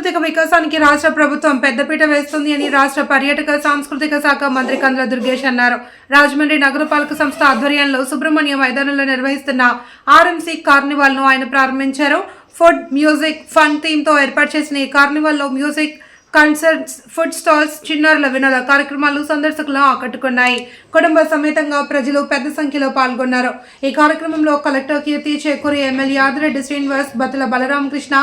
సాంస్కృతిక వికాసానికి రాష్ట్ర ప్రభుత్వం పెద్దపీట వేస్తుంది అని రాష్ట్ర పర్యాటక సాంస్కృతిక శాఖ మంత్రి కందుల దుర్గేష్ అన్నారు. రాజమండ్రి నగరపాలక సంస్థ ఆధ్వర్యంలో సుబ్రహ్మణ్య మైదానంలో నిర్వహిస్తున్న ఆర్ఎంసీ కార్నివాల్ను ఆయన ప్రారంభించారు. ఫుడ్ మ్యూజిక్ ఫన్ థీమ్తో ఏర్పాటు చేసిన ఈ కార్నివాల్లో మ్యూజిక్ కన్సర్ట్స్ ఫుడ్ స్టాల్స్ చిన్నారుల వినోద కార్యక్రమాలు సందర్శకులను ఆకట్టుకున్నాయి. కుటుంబ సమేతంగా ప్రజలు పెద్ద సంఖ్యలో పాల్గొన్నారు. ఈ కార్యక్రమంలో collector Keerthi Chekuri MLA Adireddy Srinivas Bathula Balaramakrishna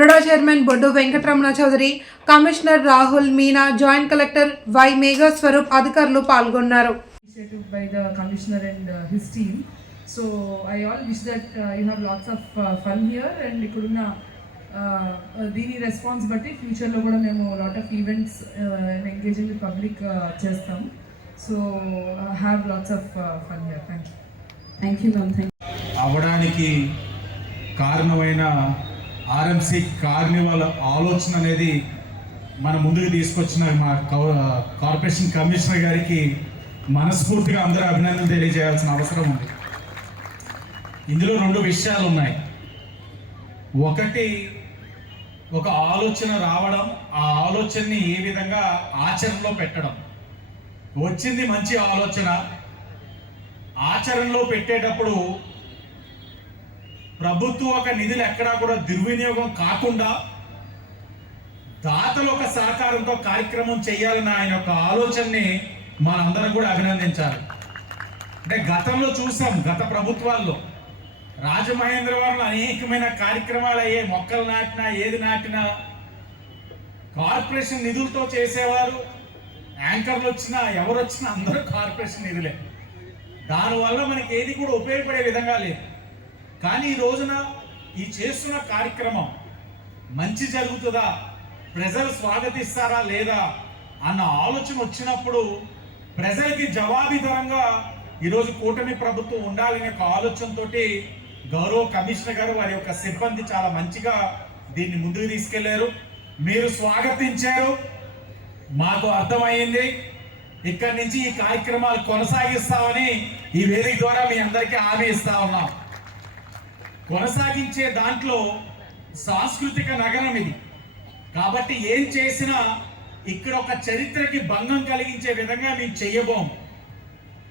RUDA chairman Boddu Venkataramana Chowdary commissioner Rahul Meena joint collector Y Megha Swaroop అధికారులు పాల్గొన్నారు. Uh, so I all wish that uh, you have lots of uh, fun here and ఇక్కడున్న దీని response బట్టి ఫ్యూచర్లో కూడా మేము lot of events engaging with public చేస్తాం so have lots of fun here thank you thank you ma'am thank అవడానికి కారణమైన RMC carnival ఆలోచన అనేది మన ముందుకు తీసుకొచ్చిన మా కౌ- కార్పొరేషన్ కమిషనర్ గారికి మనస్ఫూర్తిగా అందరూ అభినందన తెలియజేయాల్సిన అవసరం ఉంది. ఇందులో రెండు విషయాలు ఉన్నాయి ఒకటి ఒక ఆలోచన రావడం ఆ ఆలోచనని ఏ విధంగా ఆచరణలో పెట్టడం? వచ్చింది మంచి ఆలోచన. ఆచరణలో పెట్టేటప్పుడు ప్రభుత్వ ఒక నిధులు ఎక్కడా కూడా దుర్వినియోగం కాకుండా దాతల ఒక సహకారంతో కార్యక్రమం చేయాలన్న ఆయన యొక్క ఆలోచనని మనందరం కూడా అభినందించాలి. అంటే గతంలో చూసాం గత ప్రభుత్వాల్లో. రాజమహేంద్రవరంలో అనేకమైన కార్యక్రమాలు అయ్యే మొక్కలు నాటినా ఏది నాటినా కార్పొరేషన్ నిధులతో చేసేవారు. యాంకర్లు వచ్చినా ఎవరు వచ్చినా అందరూ కార్పొరేషన్ నిధులే. దానివల్ల మనకి ఏది కూడా ఉపయోగపడే విధంగా లేదు. కానీ ఈ రోజున ఈ చేస్తున్న కార్యక్రమం మంచి జరుగుతుందా? ప్రజలు స్వాగతిస్తారా లేదా? అన్న ఆలోచన వచ్చినప్పుడు ప్రజలకి జవాబిదరంగా ఈరోజు కూటమి ప్రభుత్వం ఉండాలనే ఒక ఆలోచనతోటి గౌరవ కమిషనర్ గారు వారి యొక్క సిబ్బంది చాలా మంచిగా దీన్ని ముందుకు తీసుకెళ్ళారు. మీరు స్వాగతించారు. మాకు అర్థమైంది. ఇక్కడి నుంచి ఈ కార్యక్రమాలు కొనసాగిస్తామని ఈ వేదిక ద్వారా మీ అందరికీ హామీ ఇస్తా ఉన్నాం. కొనసాగించే దాంట్లో సాంస్కృతిక నగరం ఇది. కాబట్టి ఏం చేసినా ఇక్కడ ఒక చరిత్రకి భంగం కలిగించే విధంగా మేము చెయ్యబోం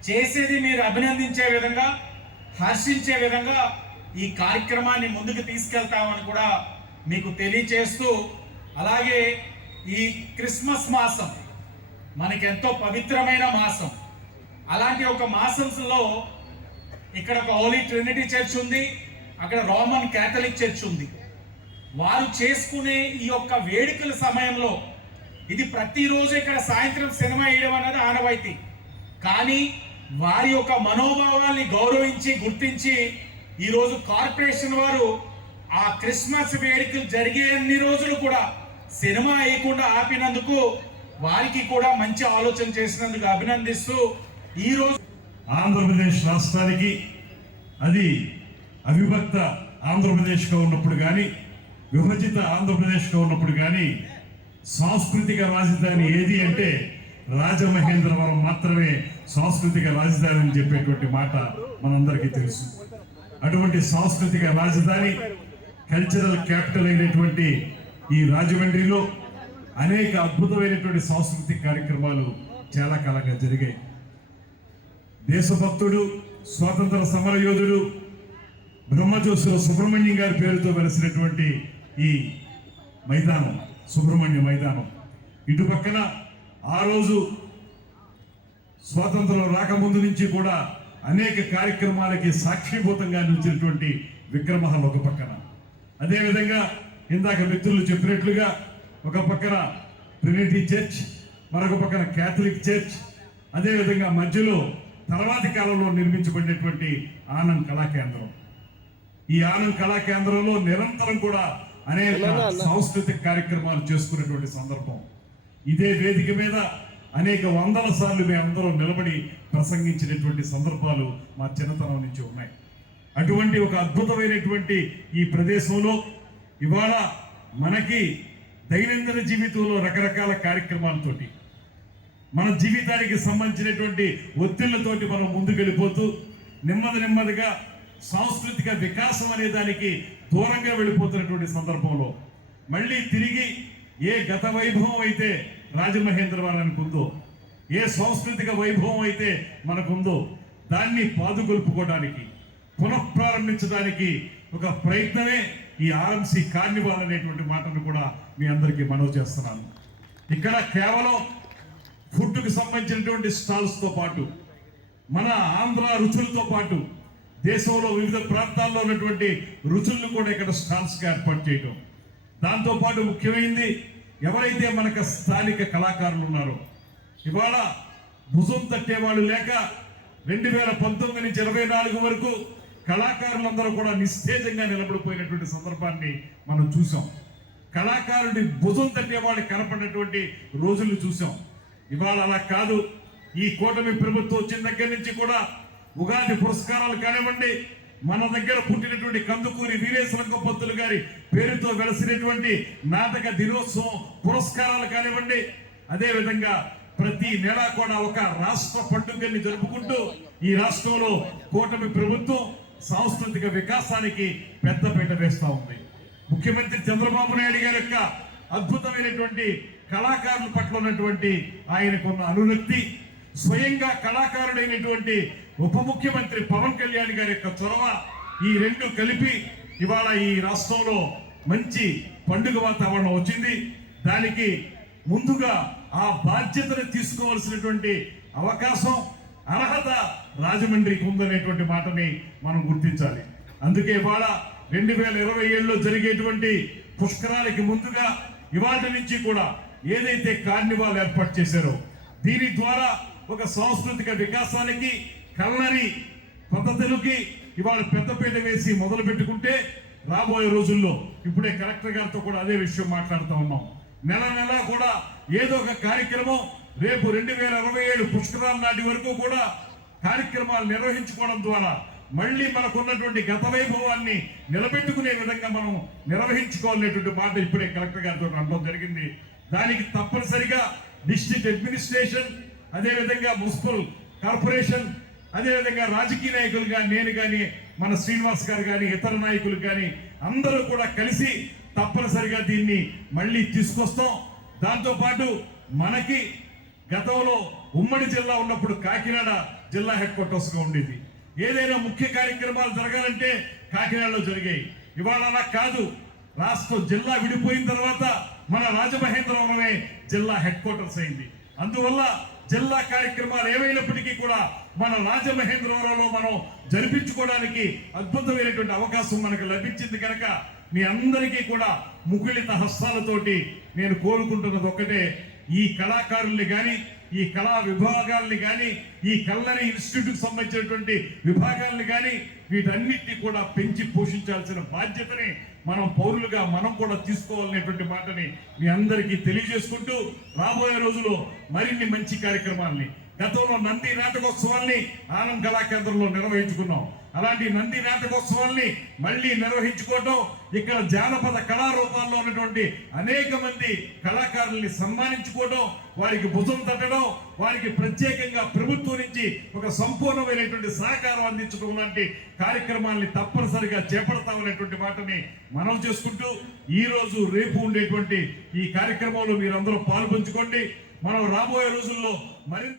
చేసేది మీరు అభినందించే విధంగా హర్షించే విధంగా ఈ కార్యక్రమాన్ని ముందుకు తీసుకెళ్తామని కూడా మీకు తెలియచేస్తూ అలాగే ఈ క్రిస్మస్ మాసం మనకి ఎంతో పవిత్రమైన మాసం. అలాంటి ఒక మాసంలో ఇక్కడ ఒక హోలీ ట్రినిటీ చర్చ్ ఉంది అక్కడ రోమన్ క్యాథలిక్ చర్చ్ ఉంది. వారు చేసుకునే ఈ యొక్క వేడుకల సమయంలో ఇది ప్రతిరోజు ఇక్కడ సాయంత్రం సినిమా వేయడం అనేది ఆనవాయితీ. కానీ వారి యొక్క మనోభావాల్ని గౌరవించి గుర్తించి ఈరోజు కార్పొరేషన్ వారు ఆ క్రిస్మస్ వేడుకలు జరిగే అన్ని రోజులు కూడా సినిమా వేయకుండా ఆపినందుకు వారికి కూడా మంచి ఆలోచన చేసినందుకు అభినందిస్తూ ఈ రోజు ఆంధ్రప్రదేశ్ రాష్ట్రానికి అది అవిభక్త ఆంధ్రప్రదేశ్గా ఉన్నప్పుడు కానీ విభజిత ఆంధ్రప్రదేశ్గా ఉన్నప్పుడు కానీ సాంస్కృతిక రాజధాని ఏది అంటే రాజమహేంద్రవరం మాత్రమే సాంస్కృతిక రాజధాని అని చెప్పేటువంటి మాట మనందరికీ తెలుసు. అటువంటి సాంస్కృతిక రాజధాని కల్చరల్ క్యాపిటల్ అయినటువంటి ఈ రాజమండ్రిలో అనేక అద్భుతమైనటువంటి సాంస్కృతిక కార్యక్రమాలు చాలా కాలంగా జరిగాయి. దేశభక్తుడు స్వాతంత్ర సమరయోధుడు బ్రహ్మజోసుల సుబ్రహ్మణ్యం గారి పేరుతో వెలిసినటువంటి ఈ మైదానం సుబ్రహ్మణ్య మైదానం. ఇటు పక్కన ఆ రోజు స్వాతంత్రం రాకముందు నుంచి కూడా అనేక కార్యక్రమాలకి సాక్షిభూతంగా నిలిచినటువంటి విగ్రహాలు ఒక పక్కన అదేవిధంగా ఇందాక మిత్రులు చెప్పినట్లుగా ఒక పక్కన ట్రినిటీ చర్చ్ మరొక పక్కన క్యాథలిక్ చర్చ్ అదేవిధంగా మధ్యలో తర్వాతి కాలంలో నిర్మించబడినటువంటి ఆనంద్ కళా కేంద్రం. ఈ ఆనంద్ కళా కేంద్రంలో నిరంతరం కూడా అనేక సాంస్కృతిక కార్యక్రమాలు చేసుకునేటువంటి సందర్భం. ఇదే వేదిక మీద అనేక వందల సార్లు మేమందరం నిలబడి ప్రసంగించినటువంటి సందర్భాలు మా చిన్నతనం నుంచి ఉన్నాయి. అటువంటి ఒక అద్భుతమైనటువంటి ఈ ప్రదేశంలో ఇవాళ మనకి దైనందిన జీవితంలో రకరకాల కార్యక్రమాలతోటి మన జీవితానికి సంబంధించినటువంటి ఒత్తిళ్ళతోటి మనం ముందుకెళ్ళిపోతూ నెమ్మది నెమ్మదిగా సాంస్కృతిక వికాసం అనే దానికి దూరంగా వెళ్ళిపోతున్నటువంటి సందర్భంలో మళ్ళీ తిరిగి ఏ గత వైభవం అయితే రాజమహేంద్రవరానికి ఉందో ఏ సాంస్కృతిక వైభవం అయితే మనకుందో దాన్ని పాదుగొల్పుకోవడానికి పునఃప్రారంభించడానికి ఒక ప్రయత్నమే ఈ ఆర్ఎంసీ కార్నివాల్ అనేటువంటి మాటను కూడా మీ అందరికీ మనవి చేస్తున్నాను. ఇక్కడ కేవలం ఫుడ్కు సంబంధించినటువంటి స్టాల్స్తో పాటు మన ఆంధ్ర రుచులతో పాటు దేశంలో వివిధ ప్రాంతాల్లో ఉన్నటువంటి రుచులను కూడా ఇక్కడ స్టాల్స్గా ఏర్పాటు చేయడం దాంతోపాటు ముఖ్యమైనది ఎవరైతే మనకు స్థానిక కళాకారులు ఉన్నారో ఇవాళ భుజం తట్టేవాళ్ళు లేక రెండు వేల పంతొమ్మిది నుంచి ఇరవై నాలుగు వరకు కళాకారులందరూ కూడా నిస్తేజంగా నిలబడిపోయినటువంటి సందర్భాన్ని మనం చూసాం కళాకారుడి భుజం తట్టేవాళ్ళు కనపడినటువంటి రోజులు చూసాం ఇవాళ అలా కాదు. ఈ కూటమి ప్రభుత్వం వచ్చిన దగ్గర నుంచి కూడా ఉగాది పురస్కారాలు కానివ్వండి మన దగ్గర పుట్టినటువంటి కందుకూరి వీరేశ్వరంగ పంతులు గారి పేరుతో వెలసినటువంటి నాటక దినోత్సవం పురస్కారాలు కానివ్వండి అదేవిధంగా ప్రతి నెల కూడా ఒక రాష్ట్ర పండుగని జరుపుకుంటూ ఈ రాష్ట్రంలో కూటమి ప్రభుత్వం సాంస్కృతిక వికాసానికి పెద్దపీట వేస్తూ ఉంది. ముఖ్యమంత్రి చంద్రబాబు నాయుడు గారి యొక్క అద్భుతమైనటువంటి కళాకారుల పట్ల ఉన్నటువంటి ఆయనకున్న అనురక్తి స్వయంగా కళాకారుడైనటువంటి ఉప ముఖ్యమంత్రి పవన్ కళ్యాణ్ గారి యొక్క చొరవ ఈ రెండు కలిపి ఇవాళ ఈ రాష్ట్రంలో మంచి పండుగ వాతావరణం వచ్చింది. దానికి ముందుగా ఆ బాధ్యతను తీసుకోవాల్సినటువంటి అవకాశం అర్హత రాజమండ్రికి ఉందనేటువంటి మాటని మనం గుర్తించాలి. అందుకే ఇవాళ రెండు వేల ఇరవై ఏడులో జరిగేటువంటి పుష్కరాలకి ముందుగా ఇవాళ నుంచి కూడా ఏదైతే కార్నివాల్ ఏర్పాటు చేశారో దీని ద్వారా ఒక సాంస్కృతిక వికాసానికి కల్లరి పద్ధతులకి ఇవాళ పెద్దపీట వేసి మొదలు పెట్టుకుంటే రాబోయే రోజుల్లో ఇప్పుడే కలెక్టర్ గారితో కూడా అదే విషయం మాట్లాడుతూ ఉన్నాం. నెల నెల కూడా ఏదో ఒక కార్యక్రమం రేపు రెండు వేల ఇరవై ఏడు పుష్కరాల నాటి వరకు కూడా కార్యక్రమాలు నిర్వహించుకోవడం ద్వారా మళ్ళీ మనకున్నటువంటి గత వైభవాన్ని నిలబెట్టుకునే విధంగా మనం నిర్వహించుకోవాలనేటువంటి మాట ఇప్పుడే కలెక్టర్ గారితో అనడం జరిగింది. దానికి తప్పనిసరిగా డిస్ట్రిక్ట్ అడ్మినిస్ట్రేషన్ అదేవిధంగా మున్సిపల్ కార్పొరేషన్ అదేవిధంగా రాజకీయ నాయకులు కానీ నేను కానీ మన శ్రీనివాస్ గారు కానీ ఇతర నాయకులు కానీ అందరూ కూడా కలిసి తప్పనిసరిగా దీన్ని మళ్ళీ తీసుకొస్తాం. దాంతోపాటు మనకి గతంలో ఉమ్మడి జిల్లా ఉన్నప్పుడు కాకినాడ జిల్లా హెడ్ క్వార్టర్స్గా ఉండేది. ఏదైనా ముఖ్య కార్యక్రమాలు జరగాలంటే కాకినాడలో జరిగాయి. ఇవాళ అలా కాదు. రాష్ట్రం జిల్లా విడిపోయిన తర్వాత మన రాజమహేంద్రవరమే జిల్లా హెడ్ క్వార్టర్స్ అయింది. అందువల్ల జిల్లా కార్యక్రమాలు ఏమైనప్పటికీ కూడా మన రాజమహేంద్రవరంలో మనం జరిపించుకోవడానికి అద్భుతమైనటువంటి అవకాశం మనకు లభించింది కనుక మీ అందరికీ కూడా ముకుళిత హస్తాలతోటి నేను కోరుకుంటున్నది ఒక్కటే. ఈ కళాకారుల్ని కానీ ఈ కళా విభాగాల్ని కానీ ఈ కల్లరి ఇన్స్టిట్యూట్కి సంబంధించినటువంటి విభాగాల్ని కానీ వీటన్నిటిని కూడా పెంచి పోషించాల్సిన బాధ్యతని మనం పౌరులుగా మనం కూడా తీసుకోవాలనేటువంటి మాటని మీ అందరికీ తెలియజేసుకుంటూ రాబోయే రోజుల్లో మరిన్ని మంచి కార్యక్రమాల్ని గతంలో నంది నాటకోత్సవాల్ని ఆనంద్ కళాకేంద్రంలో నిర్వహించుకున్నాం. అలాంటి నంది నాటకోత్సవాల్ని మళ్ళీ నిర్వహించుకోవటం ఇక్కడ జానపద కళారూపాల్లో ఉన్నటువంటి అనేక మంది కళాకారుల్ని సన్మానించుకోవడం వారికి భుజం తట్టడం వారికి ప్రత్యేకంగా ప్రభుత్వం నుంచి ఒక సంపూర్ణమైనటువంటి సహకారం అందించడం లాంటి కార్యక్రమాల్ని తప్పనిసరిగా చేపడతామనేటువంటి మాటని మనం చేసుకుంటూ ఈరోజు రేపు ఉండేటువంటి ఈ కార్యక్రమంలో మీరందరూ పాల్పంచుకోండి మనం రాబోయే రోజుల్లో మరింత